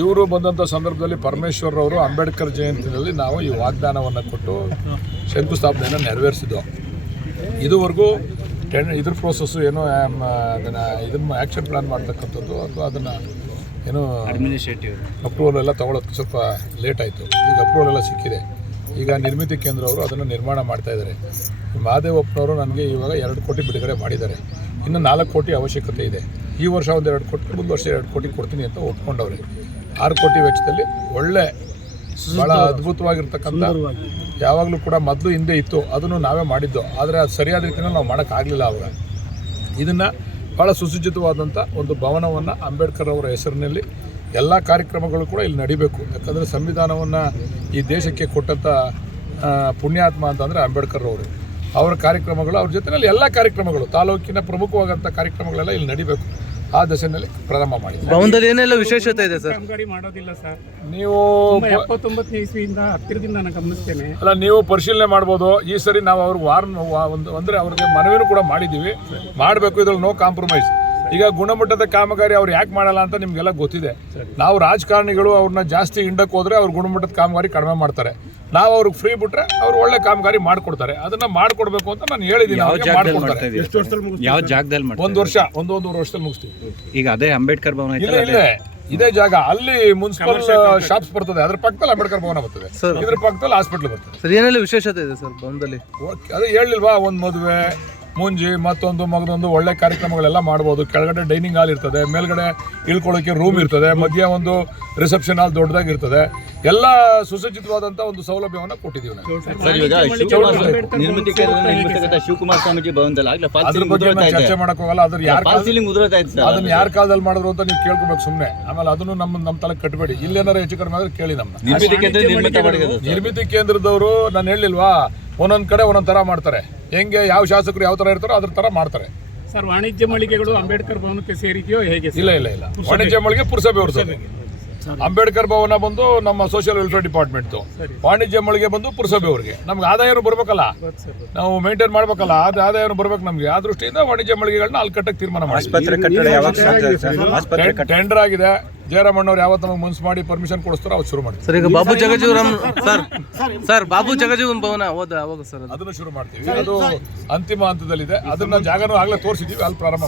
ಇವರು ಬಂದಂಥ ಸಂದರ್ಭದಲ್ಲಿ ಪರಮೇಶ್ವರ್ ಅವರು ಅಂಬೇಡ್ಕರ್ ಜಯಂತಿನಲ್ಲಿ ನಾವು ಈ ವಾಗ್ದಾನವನ್ನು ಕೊಟ್ಟು ಶಂಕುಸ್ಥಾಪನೆಯನ್ನು ನೆರವೇರಿಸಿದ್ದು. ಇದುವರೆಗೂ ಇದ್ರ ಪ್ರೋಸೆಸ್ಸು ಏನೋ ಇದನ್ನು ಆ್ಯಕ್ಷನ್ ಪ್ಲಾನ್ ಮಾಡ್ತಕ್ಕಂಥದ್ದು ಅಥವಾ ಅದನ್ನು ಏನೋ ಅಡ್ಮಿನಿಸ್ಟ್ರೇಟಿವ್ ಅಪ್ರೂವಲ್ ಎಲ್ಲ ತೊಗೊಳೋದಕ್ಕೆ ಸ್ವಲ್ಪ ಲೇಟ್ ಆಯಿತು. ಈಗ ಅಪ್ರೂವಲ್ ಎಲ್ಲ ಸಿಕ್ಕಿದೆ. ಈಗ ನಿರ್ಮಿತಿ ಕೇಂದ್ರ ಅವರು ಅದನ್ನು ನಿರ್ಮಾಣ ಮಾಡ್ತಾಯಿದ್ದಾರೆ. ಮಹಾದೇವಪ್ಪನವರು ನನಗೆ ಇವಾಗ 2 ಕೋಟಿ ಬಿಡುಗಡೆ ಮಾಡಿದ್ದಾರೆ. ಇನ್ನು 4 ಕೋಟಿ ಅವಶ್ಯಕತೆ ಇದೆ. ಈ ವರ್ಷ ಒಂದು 2 ಕೋಟಿ, ಮುಂದೆ ವರ್ಷ 2 ಕೋಟಿ ಕೊಡ್ತೀನಿ ಅಂತ ಒಪ್ಕೊಂಡವ್ರೆ. 6 ಕೋಟಿ ವೆಚ್ಚದಲ್ಲಿ ಒಳ್ಳೆ ಭಾಳ ಅದ್ಭುತವಾಗಿರ್ತಕ್ಕಂಥ, ಯಾವಾಗಲೂ ಕೂಡ ಮೊದಲು ಹಿಂದೆ ಇತ್ತು, ಅದನ್ನು ನಾವೇ ಮಾಡಿದ್ದು. ಆದರೆ ಅದು ಸರಿಯಾದ ರೀತಿಯಲ್ಲಿ ನಾವು ಮಾಡೋಕ್ಕಾಗಲಿಲ್ಲ. ಅವಾಗ ಇದನ್ನು ಭಾಳ ಸುಸಜ್ಜಿತವಾದಂಥ ಒಂದು ಭವನವನ್ನು ಅಂಬೇಡ್ಕರ್ ಅವರ ಹೆಸರಿನಲ್ಲಿ ಎಲ್ಲ ಕಾರ್ಯಕ್ರಮಗಳು ಕೂಡ ಇಲ್ಲಿ ನಡಿಬೇಕು. ಯಾಕಂದರೆ ಸಂವಿಧಾನವನ್ನು ಈ ದೇಶಕ್ಕೆ ಕೊಟ್ಟಂಥ ಪುಣ್ಯಾತ್ಮ ಅಂತಂದರೆ ಅಂಬೇಡ್ಕರ್ ಅವರು. ಅವರ ಕಾರ್ಯಕ್ರಮಗಳು, ಅವ್ರ ಜೊತೆಯಲ್ಲಿ ಎಲ್ಲ ಕಾರ್ಯಕ್ರಮಗಳು, ತಾಲೂಕಿನ ಪ್ರಮುಖವಾದಂಥ ಕಾರ್ಯಕ್ರಮಗಳೆಲ್ಲ ಇಲ್ಲಿ ನಡಿಬೇಕು. ಆ ದಶೆಯಲ್ಲಿ ಪ್ರಾರಂಭ ಮಾಡಿ. ಭವನದಲ್ಲಿ ಏನೆಲ್ಲ ವಿಶೇಷತೆ ಇದೆ ಸರ್? ಕಾಮಗಾರಿ ಮಾಡೋದಿಲ್ಲ ಸರ್. ನೀವು 79ನೇ ಇಸ್ವಿಯಿಂದ ಹತ್ತಿರದಿಂದ ನಾನು ಗಮನಿಸ್ತೇನೆ. ಅಲ್ಲ, ನೀವು ಪರಿಶೀಲನೆ ಮಾಡ್ಬೋದು. ಈ ಸರಿ ನಾವು ಅವ್ರಿಗೆ ಅಂದರೆ ಅವ್ರಿಗೆ ಮನವಿನೂ ಕೂಡ ಮಾಡಿದ್ದೀವಿ, ಮಾಡಬೇಕು, ಇದ್ರಲ್ಲಿ ನೋ ಕಾಂಪ್ರಮೈಸ್. ಈಗ ಗುಣಮಟ್ಟದ ಕಾಮಗಾರಿ ಅವ್ರು ಯಾಕೆ ಮಾಡಲ್ಲ ಅಂತ ನಿಮಗೆಲ್ಲ ಗೊತ್ತಿದೆ. ನಾವು ರಾಜಕಾರಣಿಗಳು ಅವ್ರನ್ನ ಜಾಸ್ತಿ ಹಿಂಡಕ್ಕೆ ಹೋದರೆ ಅವ್ರು ಗುಣಮಟ್ಟದ ಕಾಮಗಾರಿ ಕಡಿಮೆ ಮಾಡ್ತಾರೆ. ನಾವು ಅವ್ರಿಗೆ ಫ್ರೀ ಬಿಟ್ರೆ ಅವ್ರು ಒಳ್ಳೆ ಕಾಮಗಾರಿ ಮಾಡಿಕೊಡ್ತಾರೆ. ಅದನ್ನ ಮಾಡಿಕೊಡ್ಬೇಕು ಅಂತ ನಾನು ಹೇಳಿದ್ದೀನಿ. ಯಾವ ಜಾಗದಲ್ಲಿ 1 ವರ್ಷ, ಒಂದೂವರೆ ವರ್ಷದಲ್ಲಿ ಮುಗಿಸ್ತೀವಿ. ಈಗ ಅದೇ ಅಂಬೇಡ್ಕರ್ ಭವನ ಇದೇ ಜಾಗ. ಅಲ್ಲಿ ಮುನ್ಸಿಪಲ್ ಶಾಪ್ಸ್ ಬರ್ತದೆ, ಅದ್ರ ಪಕ್ಕದಲ್ಲಿ ಅಂಬೇಡ್ಕರ್ ಭವನ ಬರ್ತದೆ, ಇದ್ರ ಪಕ್ಕದಲ್ಲಿ ಹಾಸ್ಪಿಟಲ್ ಬರ್ತದೆ. ಸರ್, ಏನೆಲ್ಲ ವಿಶೇಷತೆ ಇದೆ ಸರ್ ಭವನದಲ್ಲಿ? ಅದೇ ಹೇಳಿಲ್ವಾ, ಒಂದು ಮದುವೆ, ಮುಂಜಿ, ಮತ್ತೊಂದು ಮಗದೊಂದು ಒಳ್ಳೆ ಕಾರ್ಯಕ್ರಮಗಳೆಲ್ಲ ಮಾಡ್ಬೋದು. ಕೆಳಗಡೆ ಡೈನಿಂಗ್ ಹಾಲ್ ಇರ್ತದೆ, ಮೇಲ್ಗಡೆ ಇಳ್ಕೊಳ್ಳೋಕೆ ರೂಮ್ ಇರ್ತದೆ, ಮಧ್ಯ ಒಂದು ರಿಸೆಪ್ಷನ್ ಹಾಲ್ ದೊಡ್ಡದಾಗಿ ಇರ್ತದೆ. ಎಲ್ಲ ಸುಸಜ್ಜಿತವಾದಂಥ ಒಂದು ಸೌಲಭ್ಯವನ್ನು ಕೊಟ್ಟಿದ್ದೀವಿ ನಾವು. ಶಿವಕುಮಾರ್ ಸ್ವಾಮೀಜಿ ಭವನದಲ್ಲಿ ಅದ್ರ ಬಗ್ಗೆ ಚರ್ಚೆ ಮಾಡಕ್ ಹೋಗಲ್ಲ. ಅದನ್ನ ಯಾರ ಕಾಲದಲ್ಲಿ ಮಾಡಿದ್ರು ಅಂತ ನೀವು ಕೇಳ್ಕೊಬೇಕು ಸುಮ್ಮನೆ. ಆಮೇಲೆ ಅದನ್ನು ನಮ್ಮ ತಲೆಗೆ ಕಟ್ಟಬೇಡಿ. ಇಲ್ಲೇನಾರು ಹೆಚ್ಚು ಕಡಿಮೆ ಆದ್ರೆ ಕೇಳಿ ನಮ್ಮನ್ನ. ನಿರ್ಮಿತಿ ಕೇಂದ್ರದವರು ನಾನು ಹೇಳಿಲ್ವಾ, ಒಂದೊಂದು ಕಡೆ ಒಂದೊಂದು ಥರ ಮಾಡ್ತಾರೆ. ಹೆಂಗೆ ಯಾವ ಶಾಸಕರು ಯಾವ ಥರ ಇರ್ತಾರೋ ಅದ್ರ ಥರ ಮಾಡ್ತಾರೆ. ಸರ್, ವಾಣಿಜ್ಯ ಮಳಿಗೆಗಳು ಅಂಬೇಡ್ಕರ್ ಭವನಕ್ಕೆ ಸೇರಿದೆಯೋ ಹೇಗೆ? ಇಲ್ಲ, ವಾಣಿಜ್ಯ ಮಳಿಗೆ ಪುರಸಭೆ ಅವ್ರದ್ದು. ಅಂಬೇಡ್ಕರ್ ಭವನ ಬಂದು ನಮ್ಮ ಸೋಷಿಯಲ್ ವೆಲ್ಫೇರ್ ಡಿಪಾರ್ಟ್ಮೆಂಟ್, ವಾಣಿಜ್ಯ ಮಳಿಗೆ ಬಂದು ಪುರಸಭೆ ಅವ್ರಿಗೆ. ನಮ್ಗೆ ಆದಾಯನೂ ಬರ್ಬೇಕಲ್ಲ, ನಾವು ಮೇಂಟೈನ್ ಮಾಡ್ಬೇಕಲ್ಲ, ಅದು ಆದಾಯನೂ ಬರ್ಬೇಕು ನಮ್ಗೆ. ಆ ದೃಷ್ಟಿಯಿಂದ ವಾಣಿಜ್ಯ ಮಳಿಗೆಗಳನ್ನ ಅಲ್ಲಿ ಕಟ್ಟಕ್ಕೆ ತೀರ್ಮಾನ ಮಾಡಿ. ಟೆಂಡರ್ ಆಗಿದೆ. ಜಯರಾಮಣ್ಣವ್ರು ಯಾವತ್ತು ನಮಗೆ ಮನ್ಸು ಮಾಡಿ ಪರ್ಮಿಷನ್ ಕೊಡಿಸ್ತಾರೋ ಅವ್ರು ಶುರು ಮಾಡ್ತೀವಿ. ಸರ್, ಈಗ ಬಾಬು ಜಗಜೀವರಾಮ್ ಸರ್ ಬಾಬು ಜಗಜೀವನ್ ಭವನ ಅವಾಗ ಸರ್ ಅದನ್ನು ಶುರು ಮಾಡ್ತೀವಿ. ಅದು ಅಂತಿಮ ಹಂತದಲ್ಲಿದೆ. ಅದನ್ನ ಜಾಗನೂ ಆಗ್ಲೇ ತೋರಿಸಿದೀವಿ, ಅಲ್ಲಿ ಪ್ರಾರಂಭ.